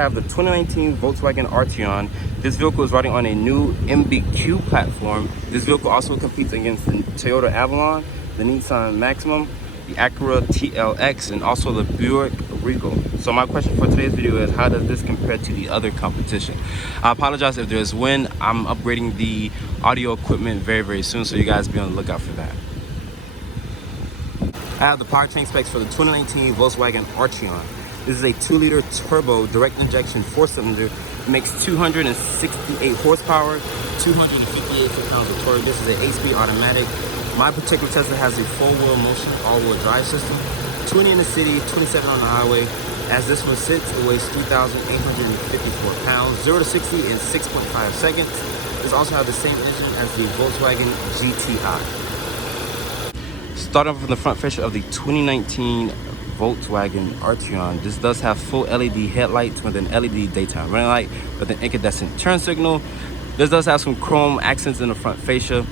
I have the 2019 Volkswagen Arteon. This vehicle is riding on a new MBQ platform. This vehicle also competes against the Toyota Avalon, the Nissan Maximum, the Acura TLX, and also the Buick Regal. So my question for today's video is, how does this compare to the other competition? I apologize if there's wind. I'm upgrading the audio equipment very soon, so you guys be on the lookout for that. I have the powertrain specs for the 2019 Volkswagen Arteon. This is a 2-liter turbo direct injection 4-cylinder. It makes 268 horsepower, 258 foot-pounds of torque. This is an 8-speed automatic. My particular Tesla has a 4-wheel motion all-wheel drive system. 20 in the city, 27 on the highway. As this one sits, it weighs 3,854 pounds. 0 to 60 in 6.5 seconds. This also has the same engine as the Volkswagen GTI. Starting off from the front fascia of the 2019 Volkswagen Arteon, this does have full LED headlights with an LED daytime running light with an incandescent turn signal. This does have some chrome accents in the front fascia.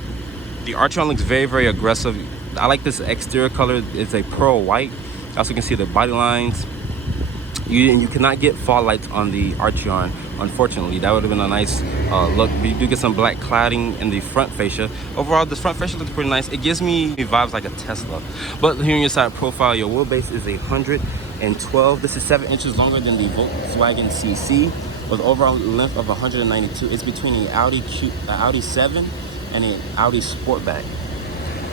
The Arteon looks very aggressive. I like this exterior color. It's a pearl white. Also, you can see the body lines. You cannot get fog lights on the Arteon, unfortunately. That would have been a nice look. But you do get some black cladding in the front fascia. Overall, this front fascia looks pretty nice. It gives me vibes like a Tesla. But here on your side profile, your wheelbase is 112. This is 7 inches longer than the Volkswagen CC with overall length of 192. It's between an Audi 7 and an Audi Sportback.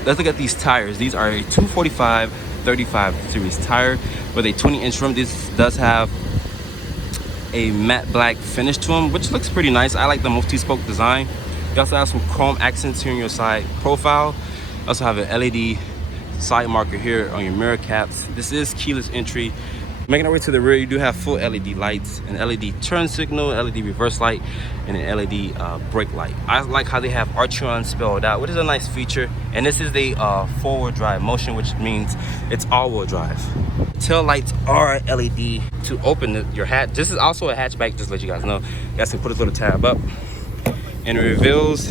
Let's look at these tires. These are a 245/35 series tire with a 20-inch rim. This does have a matte black finish to them, which looks pretty nice. I like the multi-spoke design. You also have some chrome accents here on your side profile. You also have an LED side marker here on your mirror caps. This is keyless entry. Making our way to the rear, you do have full LED lights, an LED turn signal, LED reverse light, and an LED brake light. I like how they have Arteon spelled out, which is a nice feature. And this is the 4-wheel drive motion, which means it's all-wheel drive. Tail lights are LED to open your hatch. This is also a hatchback, just to let you guys know. You guys can put this little tab up, and it reveals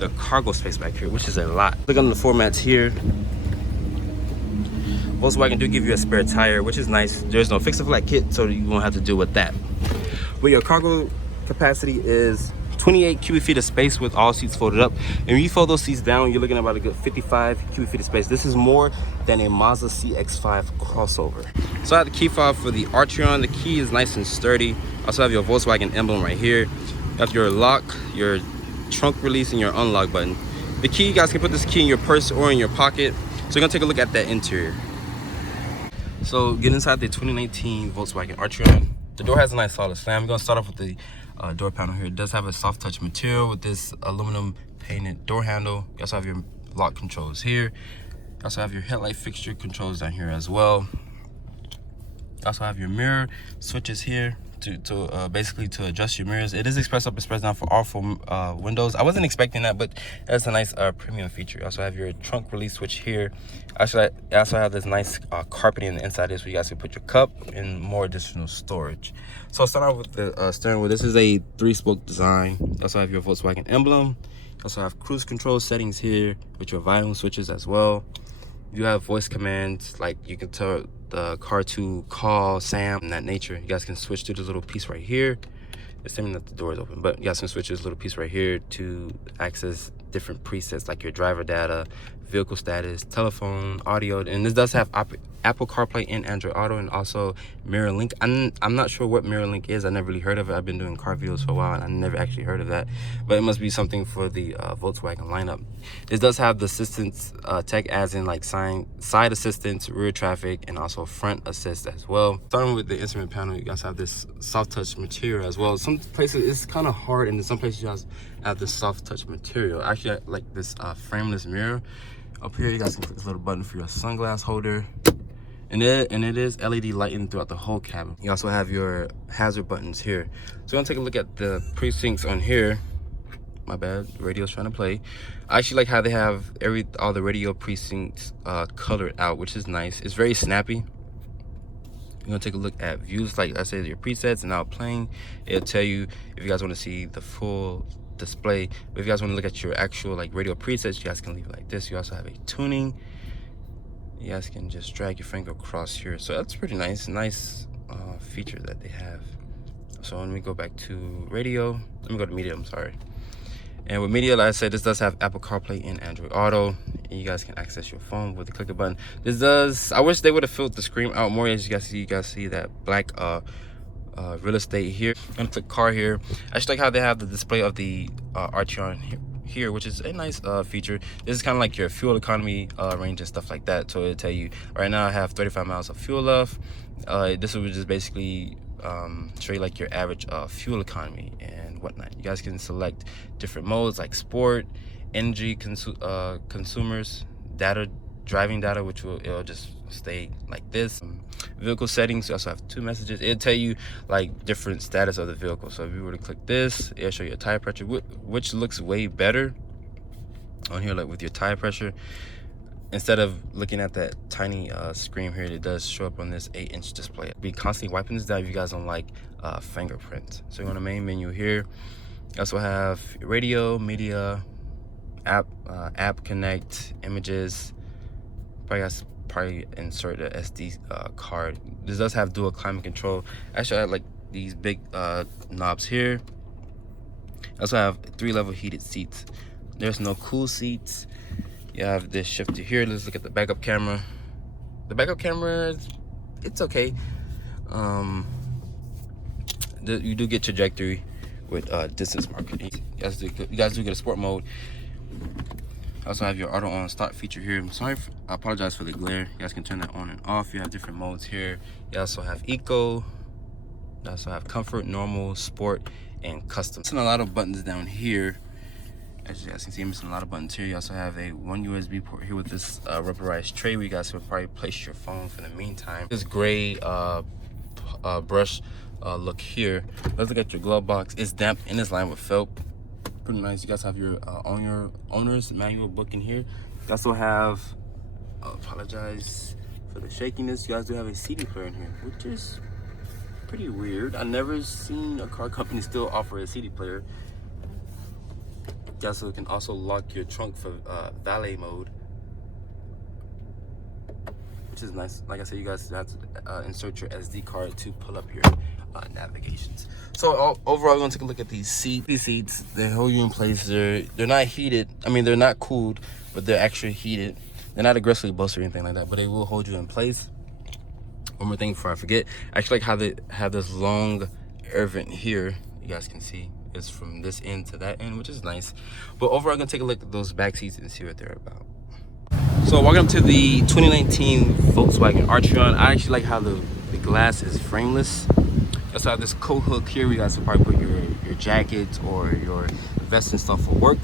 the cargo space back here, which is a lot. Look on the floor mats here. Volkswagen do give you a spare tire, which is nice. There's no fix-a-flat kit, so you won't have to deal with that. But your cargo capacity is 28 cubic feet of space with all seats folded up. And when you fold those seats down, you're looking at about a good 55 cubic feet of space. This is more than a Mazda CX-5 crossover. So I have the key fob for the Arteon. The key is nice and sturdy. Also have your Volkswagen emblem right here. You have your lock, your trunk release, and your unlock button. The key, you guys can put this key in your purse or in your pocket. So we're gonna take a look at that interior. So get inside the 2019 Volkswagen Arteon. The door has a nice solid slam. We're gonna start off with the door panel here. It does have a soft touch material with this aluminum painted door handle. You also have your lock controls here. You also have your headlight fixture controls down here as well. You also have your mirror switches here to basically to adjust your mirrors. It is express up, express down for all 4 windows. I wasn't expecting that, but that's a nice premium feature. You also have your trunk release switch here. Actually, I also have this nice carpeting on the inside here, so you guys can put your cup and more additional storage. So I'll start off with the steering wheel. This is a 3-spoke design. You also have your Volkswagen emblem. You also have cruise control settings here with your volume switches as well. You have voice commands, like you can tell the car to call Sam and that nature. You guys can switch to this little piece right here. Assuming that the door is open, but you guys can switch to this little piece right here to access different presets like your driver data, vehicle status, telephone, audio, and this does have Apple CarPlay and Android Auto, and also Mirror Link. I'm not sure what Mirror Link is. I never really heard of it. I've been doing car videos for a while and I never actually heard of that, but it must be something for the Volkswagen lineup. This does have the assistance tech, as in like side assistance, rear traffic, and also front assist as well. Starting with the instrument panel, you guys have this soft touch material as well. Some places it's kind of hard, and in some places you guys have this soft touch material. Actually, I like this frameless mirror. Up here, you guys can put this little button for your sunglass holder. And it is LED lighting throughout the whole cabin. You also have your hazard buttons here. So we're gonna take a look at the precincts on here. My bad, radio's trying to play. I actually like how they have all the radio precincts colored out, which is nice. It's very snappy. We're gonna take a look at views, like I said, your presets, and now playing. It'll tell you if you guys want to see the full display. But if you guys want to look at your actual like radio presets, you guys can leave it like this. You also have a tuning. You guys can just drag your finger across here. So that's pretty nice feature that they have. So let me go back to radio. Let me go to media, I'm sorry. And with media, like I said, this does have Apple CarPlay and Android Auto. And you guys can access your phone with the click a button. This does, I wish they would have filled the screen out more. As you guys see that black real estate here. I'm gonna click car here. I just like how they have the display of the Arteon here, which is a nice feature. This is kind of like your fuel economy range and stuff like that. So it'll tell you right now I have 35 miles of fuel left. This will just basically show you like your average fuel economy and whatnot. You guys can select different modes like sport, energy, consumers, data, driving data, which it'll just stay like this. Vehicle settings, you also have 2 messages. It'll tell you like different status of the vehicle. So if you were to click this, it'll show you tire pressure, which looks way better on here, like with your tire pressure. Instead of looking at that tiny screen here, it does show up on this 8-inch display. Be constantly wiping this down if you guys don't like fingerprints. So you go on the main menu here. You also have radio, media, app connect, images. Probably insert the SD card. This does have dual climate control. Actually, I have like these big knobs here. I also have 3-level heated seats. There's no cool seats. You have this shifter here. Let's look at the backup camera. The backup camera, it's okay. You do get trajectory with distance marker. You guys do get a sport mode. Also have your auto on start feature here. I apologize for the glare. You guys can turn that on and off. You have different modes here. You also have eco. You also have comfort, normal, sport, and custom. Missing a lot of buttons down here. As you guys can see, I'm missing a lot of buttons here. You also have one USB port here with this rubberized tray where you guys can probably place your phone for the meantime. This gray brush look here. Let's look at your glove box. It's damp and it's lined with felt. Pretty nice. You guys have your owner's manual book in here. You also have, apologize for the shakiness, you guys do have a CD player in here, which is pretty weird. I've never seen a car company still offer a CD player. You guys can also lock your trunk for valet mode, which is nice. Like I said, you guys have to insert your SD card to pull up your navigations. So overall, we're gonna take a look at these seats. These seats, they hold you in place. They're not heated. I mean, they're not cooled, but they're actually heated. They're not aggressively bolstered or anything like that, but they will hold you in place. One more thing before I forget, I actually like how they have this long air vent here. You guys can see it's from this end to that end, which is nice. But overall, I'm gonna take a look at those back seats and see what they're about. So walking up to the 2019 Volkswagen Arteon, I actually like how the glass is frameless. You also have this coat hook here. You guys will probably put your jackets or your vest and stuff for work.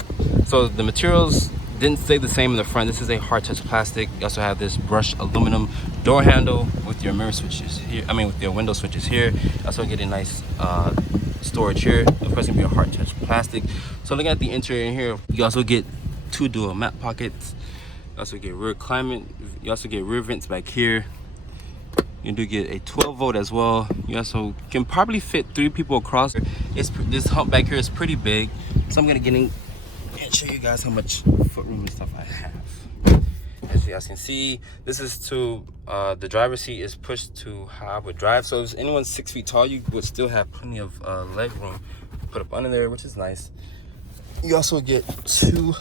So the materials didn't stay the same in the front. This is a hard touch plastic. You also have this brushed aluminum door handle with your mirror switches here. I mean, with your window switches here. You also get a nice storage here. Of course, it'll be a hard touch plastic. So looking at the interior here, you also get 2 dual map pockets. You also get rear climate. You also get rear vents back here. You do get a 12-volt as well. You also can probably fit 3 people across. This hump back here is pretty big, so I'm gonna get in and show you guys how much footroom and stuff I have. As you guys can see, this is to the driver's seat is pushed to how I would drive. So if anyone's 6 feet tall, you would still have plenty of leg room to put up under there, which is nice. You also get 2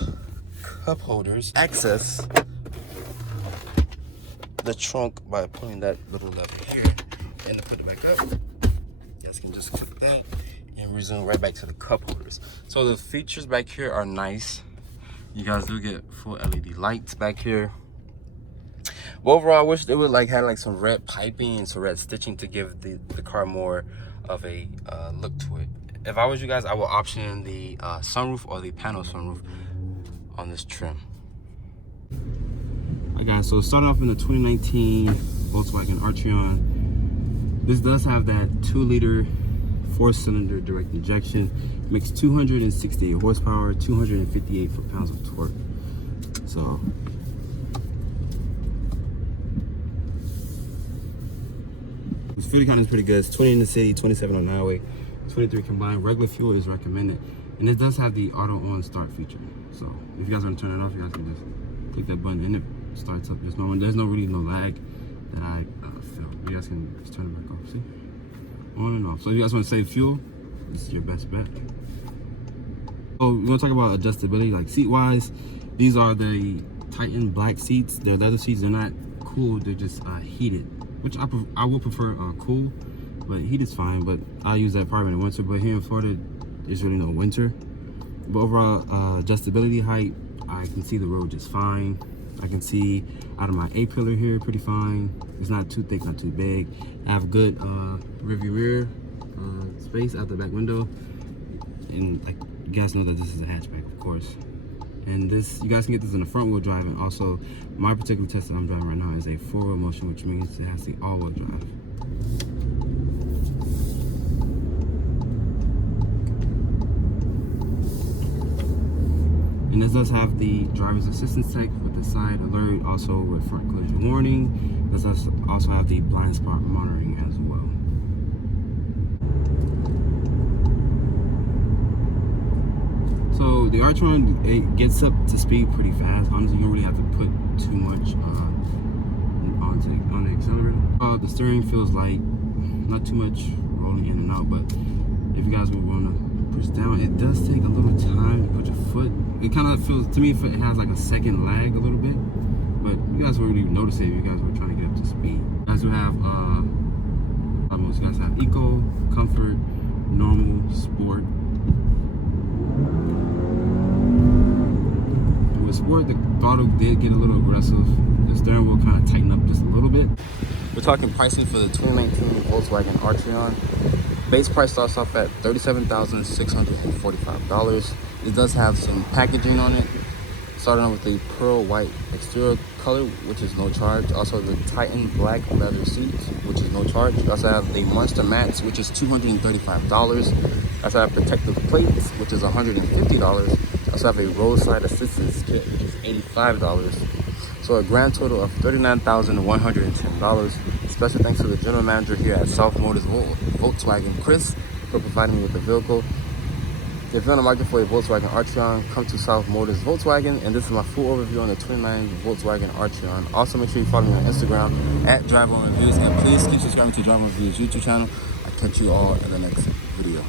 cup holders. Access the trunk by pulling that little lever here and to put it back up. You guys can just click that and resume right back to the cup holders. So the features back here are nice. You guys do get full LED lights back here. But overall, I wish they would have like some red piping and some red stitching to give the car more of a look to it. If I was you guys, I would option the sunroof or the panel sunroof on this trim. Alright guys, so starting off in the 2019 Volkswagen Arteon, this does have that 2-liter 4-cylinder direct injection. Makes 268 horsepower, 258 foot-pounds of torque. So this fuel economy is pretty good. It's 20 in the city, 27 on the highway, 23 combined. Regular fuel is recommended, and it does have the auto on start feature. So if you guys want to turn it off, you guys can just click that button and it starts up. There's no really no lag that I felt. You guys can just turn it back off. See? on and off. So if you guys want to save fuel, this is your best bet. So we're gonna talk about adjustability, like seat wise. These are the Titan black seats. They're leather seats. They're not cool. They're just heated, which I will prefer cool, but heat is fine. But I use that probably in the winter. But here in Florida, there's really no winter. But overall adjustability, height, I can see the road just fine. I can see out of my A-pillar here pretty fine. It's not too thick, not too big. I have good rear space out the back window, and like you guys know that this is a hatchback, of course. And this, you guys can get this in the front wheel drive, and also my particular test that I'm driving right now is a 4-wheel motion, which means it has the all-wheel drive. And this does have the driver's assistance tech with the side alert, also with front collision warning. This does also have the blind spot monitoring as well. So the Arteon, it gets up to speed pretty fast. Honestly, you don't really have to put too much on the accelerator. The steering feels like not too much rolling in and out, but if you guys would want to push down, it does take a little time to put your foot. It kind of feels, to me, it has like a second lag a little bit, but you guys wouldn't even notice it if you guys were trying to get up to speed. You guys will have, you guys have eco, comfort, normal, sport. With sport, the throttle did get a little aggressive. The steering wheel kind of tightened up just a little bit. We're talking pricing for the 2019 Volkswagen Arteon. Base price starts off at $37,645. It does have some packaging on it, starting off with a pearl white exterior color, which is no charge. Also the Titan black leather seats, which is no charge. You also have the Monster Mats, which is $235. You also have protective plates, which is $150. You also have a roadside assistance kit, which is $85. So a grand total of $39,110. Special thanks to the general manager here at Southmotors Volkswagen, Chris, for providing me with the vehicle. If you're on the market for a Volkswagen Arteon, come to Southmotors Volkswagen. And this is my full overview on the 2019 Volkswagen Arteon. Also, make sure you follow me on Instagram at DriveOnReviews. And please keep subscribing to Drive On Reviews YouTube channel. I'll catch you all in the next video.